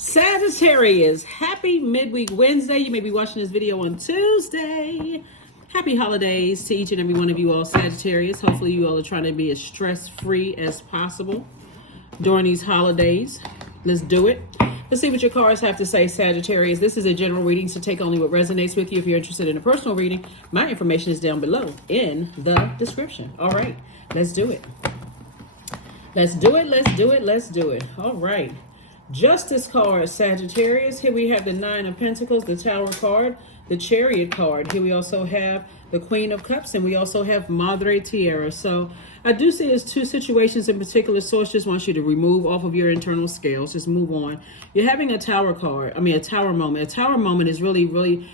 Sagittarius, happy midweek Wednesday. You may be watching this video on Tuesday. Happy holidays to each and every one of you all Sagittarius. Hopefully you all are trying to be as stress-free as possible during these holidays. Let's do it. Let's see what your cards have to say, Sagittarius. This is a general reading, so take only what resonates with you. If you're interested in a personal reading, my information is down below in the description. All right, let's do it. Let's do it, let's do it, let's do it. All right. Justice card, Sagittarius. Here we have the Nine of Pentacles, the Tower card, the Chariot card. Here we also have the Queen of Cups, and we also have Madre Tierra. So I do see there's two situations in particular. Source just wants you to remove off of your internal scales. Just move on. You're having a Tower card. A Tower moment. A Tower moment is really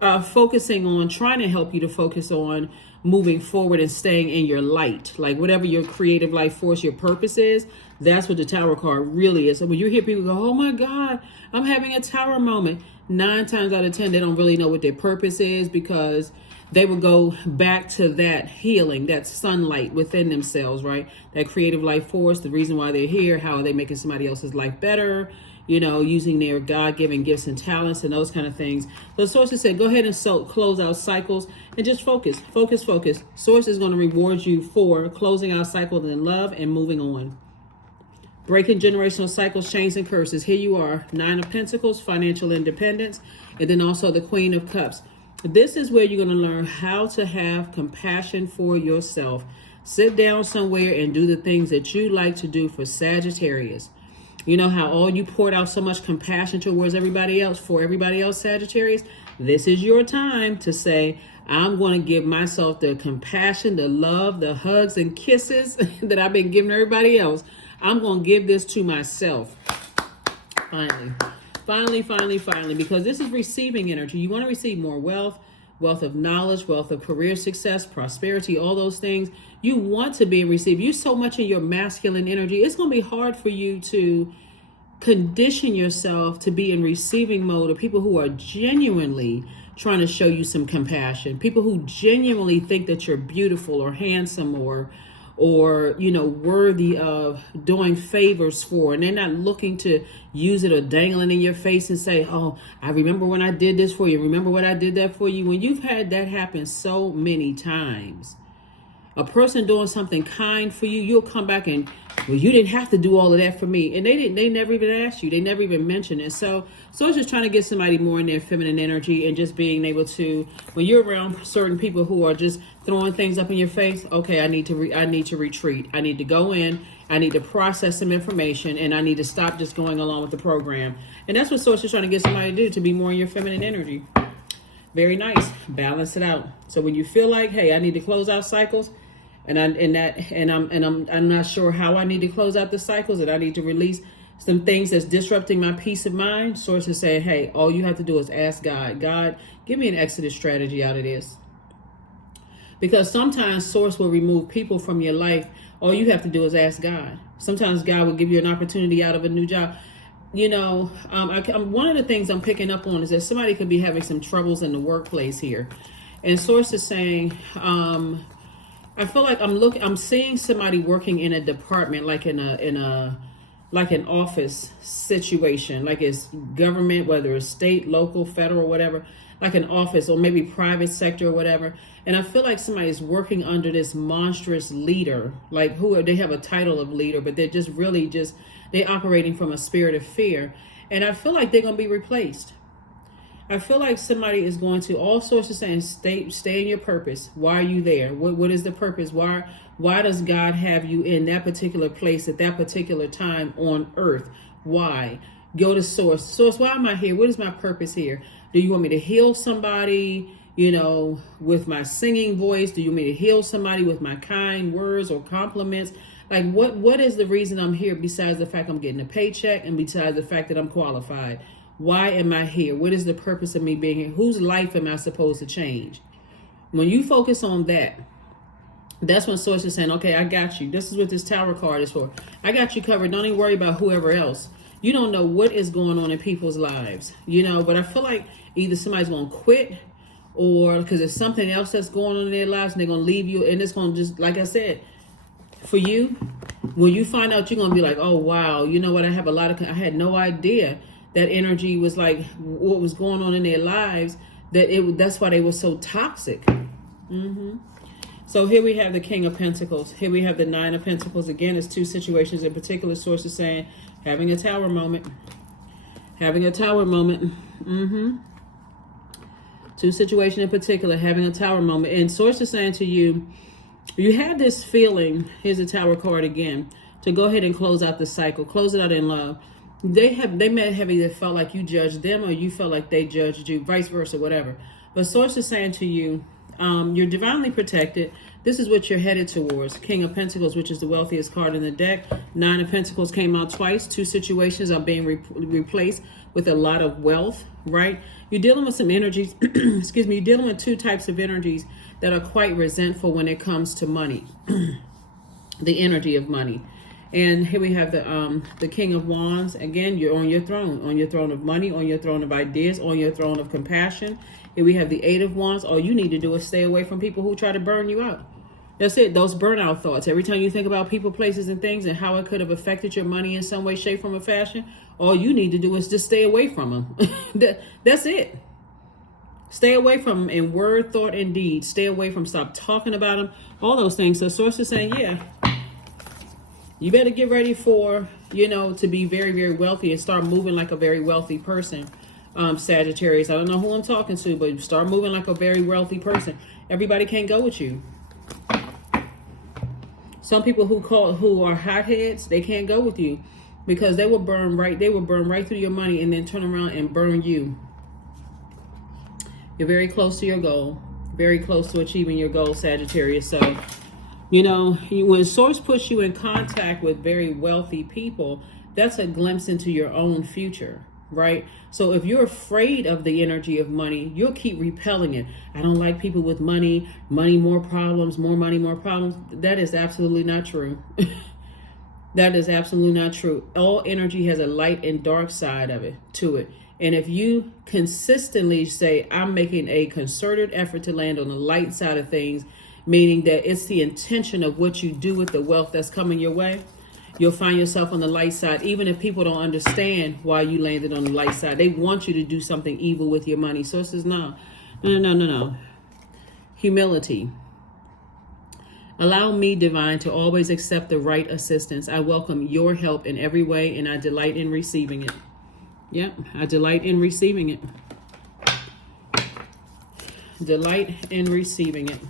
focusing on, trying to help you to focus on moving forward and staying in your light. Like whatever your creative life force, your purpose is, that's what the Tower card really is. So when you hear people go, oh my God, I'm having a Tower moment, 9 times out of 10, they don't really know what their purpose is, because they will go back to that healing, that sunlight within themselves, right? That creative life force, the reason why they're here, how are they making somebody else's life better, you know, using their God-given gifts and talents and those kind of things. The sources said, go ahead and close out cycles and just focus. Source is going to reward you for closing out cycles in love and moving on. Breaking generational cycles, chains, and curses. Here you are, Nine of Pentacles, financial independence, and then also the Queen of Cups. This is where you're going to learn how to have compassion for yourself. Sit down somewhere and do the things that you like to do for Sagittarius. You know how all you poured out so much compassion towards everybody else, for everybody else, Sagittarius? This is your time to say, I'm going to give myself the compassion, the love, the hugs and kisses that I've been giving everybody else. I'm going to give this to myself. Finally, because this is receiving energy. You want to receive more wealth, wealth of knowledge, wealth of career success, prosperity, all those things. You want to be and receive. You're so much in your masculine energy. It's going to be hard for you to condition yourself to be in receiving mode of people who are genuinely trying to show you some compassion. People who genuinely think that you're beautiful or handsome or you know, worthy of doing favors for, and they're not looking to use it or dangling in your face and say, oh, I remember when I did this for you, remember what I did that for you. When you've had that happen so many times, a person doing something kind for you, you'll come back and, well, you didn't have to do all of that for me. And they never even asked you. They never even mentioned it. So it's just trying to get somebody more in their feminine energy and just being able to, when you're around certain people who are just throwing things up in your face, okay, I need to retreat. I need to go in. I need to process some information, and I need to stop just going along with the program. And that's what Source is trying to get somebody to do, to be more in your feminine energy. Very nice. Balance it out. So when you feel like, hey, I need to close out cycles, and I'm not sure how I need to close out the cycles, and I need to release some things that's disrupting my peace of mind. Source is saying, hey, all you have to do is ask God. God, give me an exodus strategy out of this. Because sometimes Source will remove people from your life. All you have to do is ask God. Sometimes God will give you an opportunity out of a new job. You know, one of the things I'm picking up on is that somebody could be having some troubles in the workplace here. And Source is saying, I feel like I'm seeing somebody working in a department, like in an office situation, like it's government, whether it's state, local, federal, whatever, like an office or maybe private sector or whatever. And I feel like somebody is working under this monstrous leader, like they have a title of leader, but they're just really they're operating from a spirit of fear. And I feel like they're going to be replaced. I feel like somebody is going to, all sorts of saying, stay in your purpose. Why are you there? What is the purpose? Why does God have you in that particular place at that particular time on earth? Why? Go to Source. Source, why am I here? What is my purpose here? Do you want me to heal somebody, you know, with my singing voice? Do you want me to heal somebody with my kind words or compliments? Like, what is the reason I'm here besides the fact I'm getting a paycheck and besides the fact that I'm qualified? Why am I here? What is the purpose of me being here? Whose life am I supposed to change? When you focus on that, that's when Source is saying, okay, I got you. This is what this Tower card is for. I got you covered. Don't even worry about whoever else. You don't know what is going on in people's lives, you know, but I feel like either somebody's going to quit, or because there's something else that's going on in their lives and they're going to leave you. And it's going to just, like I said, For you, when you find out, you're going to be like, oh, wow, you know what? I had no idea that energy was like what was going on in their lives, that's why they were so toxic. So here we have the King of Pentacles. Here we have the Nine of Pentacles. Again, it's two situations in particular. Source is saying, having a tower moment. Having a tower moment. Two situations in particular, having a tower moment. And Source is saying to you, you have this feeling, here's the Tower card again, to go ahead and close out the cycle. Close it out in love. They may have either felt like you judged them or you felt like they judged you, vice versa, whatever. But Source is saying to you, you're divinely protected. This is what you're headed towards. King of Pentacles, which is the wealthiest card in the deck. Nine of Pentacles came out twice. Two situations are being replaced with a lot of wealth, right? You're dealing with some energies, excuse me, you're dealing with two types of energies that are quite resentful when it comes to money. The energy of money. And here we have the King of Wands. Again, you're on your throne of money, on your throne of ideas, on your throne of compassion. Here we have the Eight of Wands. All you need to do is stay away from people who try to burn you out. That's it. Those burnout thoughts. Every time you think about people, places, and things and how it could have affected your money in some way, shape, form, or fashion, all you need to do is just stay away from them. That's it. Stay away from them in word, thought, and deed. Stay away from, stop talking about them, all those things. So Source is saying, yeah, you better get ready for, to be very, very wealthy and start moving like a very wealthy person. Sagittarius, I don't know who I'm talking to, but start moving like a very wealthy person. Everybody can't go with you. Some people who are hotheads, they can't go with you because they will burn right through your money and then turn around and burn you. You're very close to your goal, very close to achieving your goal, Sagittarius. So, when Source puts you in contact with very wealthy people, that's a glimpse into your own future, right? So if you're afraid of the energy of money, you'll keep repelling it. I don't like people with money, more problems, more money, more problems. That is absolutely not true. That is absolutely not true. All energy has a light and dark side to it. And if you consistently say, I'm making a concerted effort to land on the light side of things, meaning that it's the intention of what you do with the wealth that's coming your way, you'll find yourself on the light side, even if people don't understand why you landed on the light side. They want you to do something evil with your money. So it says, no. Humility. Allow me, divine, to always accept the right assistance. I welcome your help in every way, and I delight in receiving it. Yep, I delight in receiving it. Delight in receiving it.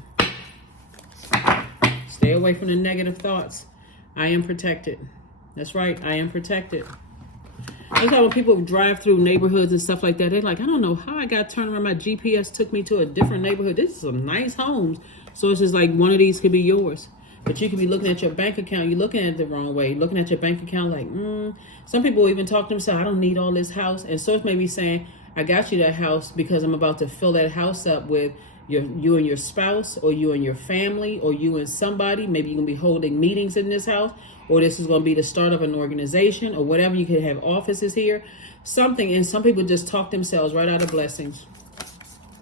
Stay away from the negative thoughts. I am protected. That's right, I am protected. That's how when people drive through neighborhoods and stuff like that, they're like, I don't know how I got turned around. My GPS took me to a different neighborhood. This is some nice homes. So it's just like one of these could be yours. But you could be looking at your bank account. You're looking at it the wrong way. Looking at your bank account like, Some people even talk to themselves, I don't need all this house. And so it's maybe saying, I got you that house because I'm about to fill that house up with you and your spouse, or you and your family, or you and somebody. Maybe you're going to be holding meetings in this house, or this is going to be the start of an organization, or whatever. You could have offices here, something. And some people just talk themselves right out of blessings.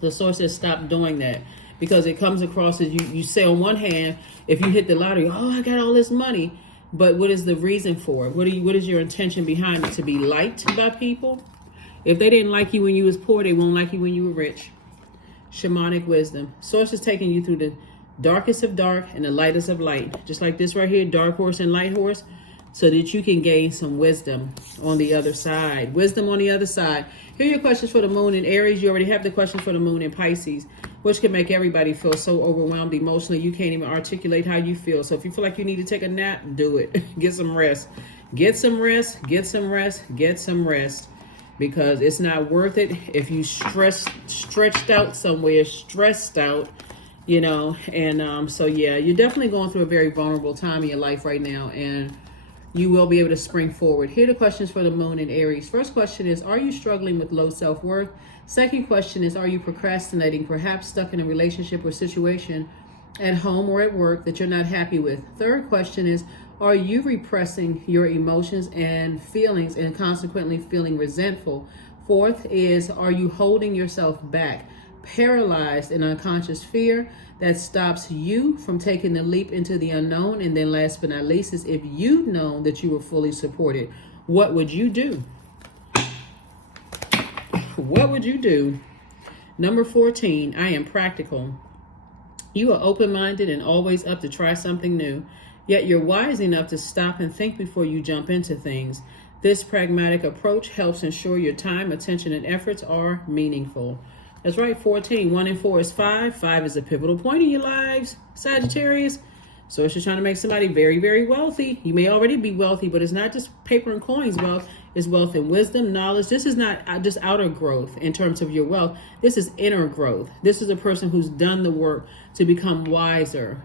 The Source says stop doing that, because it comes across as you say on one hand, if you hit the lottery, oh, I got all this money. But what is the reason for it? What is your intention behind it? To be liked by people? If they didn't like you when you was poor, they won't like you when you were rich. Shamanic wisdom. Source is taking you through the darkest of dark and the lightest of light. Just like this right here, dark horse and light horse, so that you can gain some wisdom on the other side. Wisdom on the other side. Here are your questions for the moon in Aries. You already have the questions for the moon in Pisces, which can make everybody feel so overwhelmed emotionally you can't even articulate how you feel. So if you feel like you need to take a nap, do it. Get some rest. Get some rest. Get some rest. Get some rest. Because it's not worth it if you stretched out somewhere, stressed out, And so, yeah, you're definitely going through a very vulnerable time in your life right now. And you will be able to spring forward. Here are the questions for the moon in Aries. First question is, are you struggling with low self-worth? Second question is, are you procrastinating, perhaps stuck in a relationship or situation at home or at work that you're not happy with? Third question is, are you repressing your emotions and feelings and consequently feeling resentful? Fourth is, are you holding yourself back? paralyzed in unconscious fear that stops you from taking the leap into the unknown. And then last but not least is if you'd known that you were fully supported, what would you do? What would you do? Number 14, I am practical. You are open-minded and always up to try something new, yet you're wise enough to stop and think before you jump into things. This pragmatic approach helps ensure your time, attention, and efforts are meaningful. That's right, 14. 1 and 4 is 5. 5 is a pivotal point in your lives, Sagittarius. So it's just trying to make somebody very, very wealthy. You may already be wealthy, but it's not just paper and coins wealth. It's wealth and wisdom, knowledge. This is not just outer growth in terms of your wealth. This is inner growth. This is a person who's done the work to become wiser,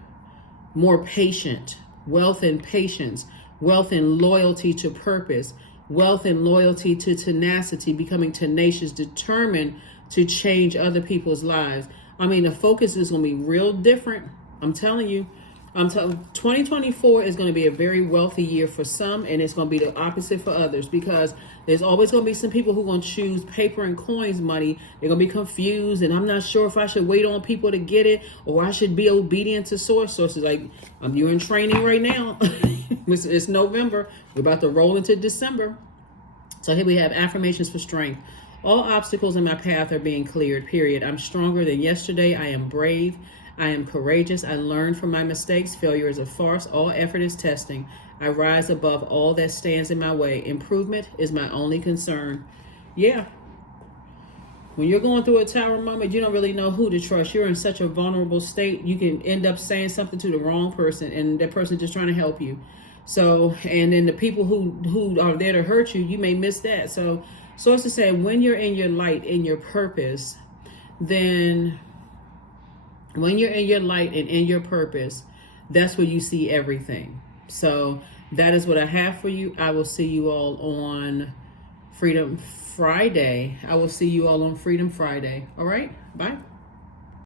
more patient, wealth and patience, wealth and loyalty to purpose, wealth and loyalty to tenacity, becoming tenacious, determined to change other people's lives. I mean, the focus is going to be real different. I'm telling you. 2024 is going to be a very wealthy year for some, and it's going to be the opposite for others, because there's always going to be some people who are going to choose paper and coins money. They're going to be confused, and I'm not sure if I should wait on people to get it or I should be obedient to sources. Like, you're in training right now. It's November. We're about to roll into December. So here we have affirmations for strength. All obstacles in my path are being cleared, period. I'm stronger than yesterday. I am brave. I am courageous. I learn from my mistakes. Failure is a farce. All effort is testing. I rise above all that stands in my way. Improvement is my only concern. Yeah. When you're going through a tower moment, you don't really know who to trust. You're in such a vulnerable state. You can end up saying something to the wrong person, and that person just trying to help you. So, and then the people who are there to hurt you, you may miss that. So it's to say, when you're in your light, in your purpose, then when you're in your light and in your purpose, that's where you see everything. So that is what I have for you. I will see you all on Freedom Friday. All right. Bye.